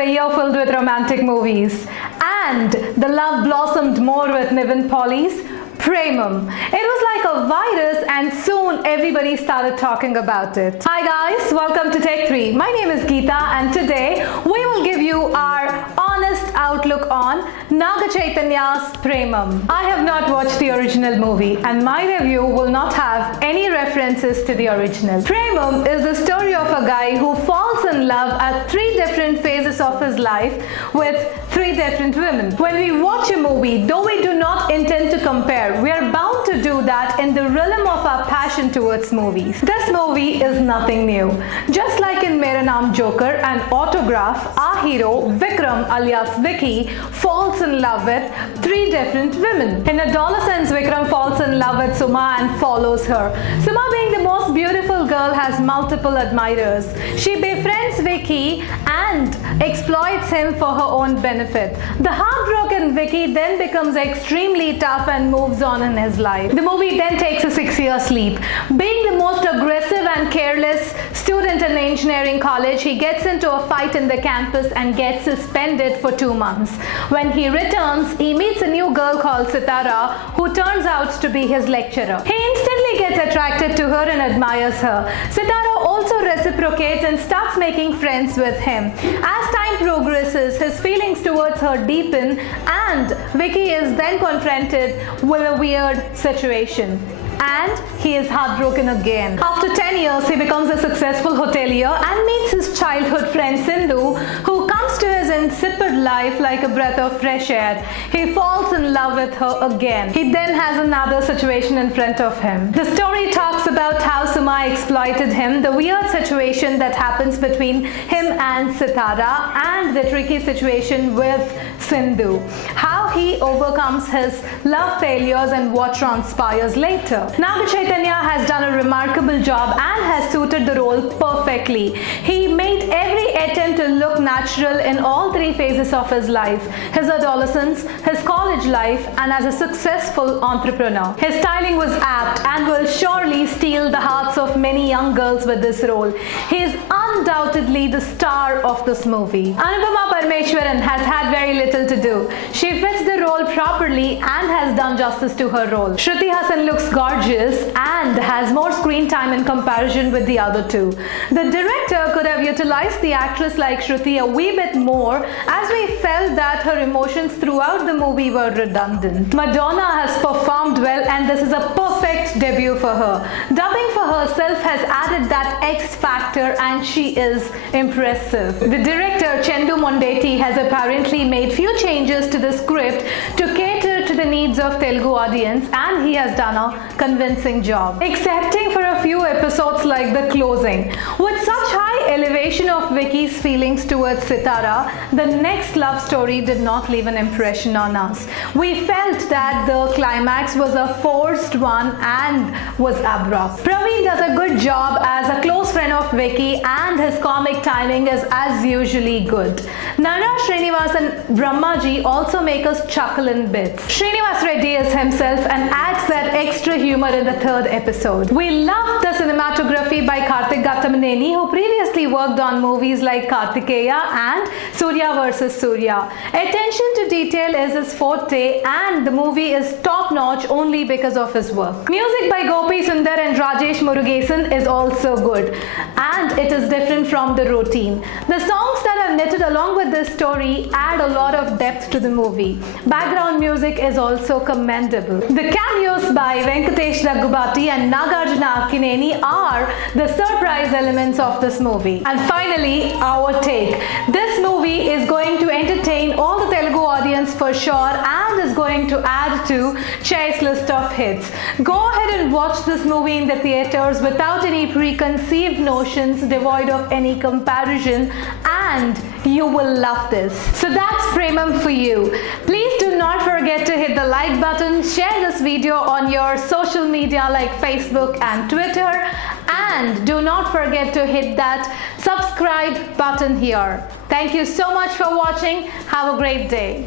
a year filled with romantic movies, and the love blossomed more with Nivin Pauli's Premam. It was like a virus and soon everybody started talking about it. Hi guys, welcome to Take 3. My name is Geeta and today we will give you our honest outlook on Naga Chaitanya's Premam. I have not watched the original movie and my review will not have any references to the original. Premam is the story of a guy who falls in love at 3 different phases of his life with 3 different women. When we watch a movie, though we do not intend to compare, we are bound to do that in the realm of our passion towards movies. This movie is nothing new. Just like in Mera Naam Joker and Autograph, our hero Vikram alias Vicky falls in love with 3 different women. In adolescence, Vikram falls in love with Suma and follows her. Suma, being the most beautiful girl, has multiple admirers. She befriends Vicky and exploits him for her own benefit. The heartbroken Vicky then becomes extremely tough and moves on in his life. The movie then takes a 6-year leap. Being the most aggressive and careless student in engineering college, he gets into a fight in the campus and gets suspended for 2 months. When he returns, he meets a new girl called Sitara, who turns out to be his lecturer. He instantly gets attracted to her and admires her. Sitara also reciprocates and starts making friends with him. As time progresses, his feelings towards her deepen and Vicky is then confronted with a weird situation. And he is heartbroken again. After 10 years, he becomes a successful hotelier and meets his childhood friend Sindhu, who comes to his insipid life like a breath of fresh air. He falls in love with her again. He then has another situation in front of him. The story talks about how Suma exploited him, the weird situation that happens between him and Sitara, and the tricky situation with Sindhu. How he overcomes his love failures and what transpires later. Naga Chaitanya has done a remarkable job and has suited the role perfectly. He made every attempt to look natural in all 3 phases of his life: his adolescence, his college life, and as a successful entrepreneur. His styling was apt and will surely steal the hearts of many young girls with this role. He is undoubtedly the star of this movie. Anupama Parmeshwaran has had very little to do. She fits the role properly and has done justice to her role. Shruti Hassan looks gorgeous and has more screen time in comparison with the other 2. The director could have utilized the actress like Shruti a wee bit more, as we felt that her emotions throughout the movie were redundant. Madonna has performed well and this is a perfect debut for her. Dubbing for herself has added that X factor and she is impressive. The director Chendu Mondeti has apparently made few changes to the script to cater to the needs of Telugu audience and he has done a convincing job, excepting for a few episodes like the closing. With such high elevation of Vicky's feelings towards Sitara, the next love story did not leave an impression on us. We felt that the climax was a forced one and was abrupt. Praveen does a good job as a close friend of Vicky and his comic timing is as usually good. Nara Srinivas and Brahmaji also make us chuckle in bits. Srinivas Reddy is himself and adds that extra humor in the 3rd episode. We loved the cinematography by Karthik Gathamaneni, who previously worked on movies like Kartikeya and Surya vs. Surya. Attention to detail is his forte and the movie is top-notch only because of his work. Music by Gopi Sundar and Rajesh Murugesan is also good and it is different from the routine. The songs that are knitted along with this story add a lot of depth to the movie. Background music is also commendable. The cameos by Venkatesh Raghubati and Nagarjuna Akkineni are the surprise elements of this movie. And finally, our take. This movie is going to entertain all the Telugu audience for sure and is going to add to Chai's list of hits. Go ahead and watch this movie in the theaters without any preconceived notions, devoid of any comparison, and you will love this. So that's Premam for you. Please do not forget to hit the like button, share this video on your social media like Facebook and Twitter, and do not forget to hit that subscribe button here. Thank you so much for watching. Have a great day.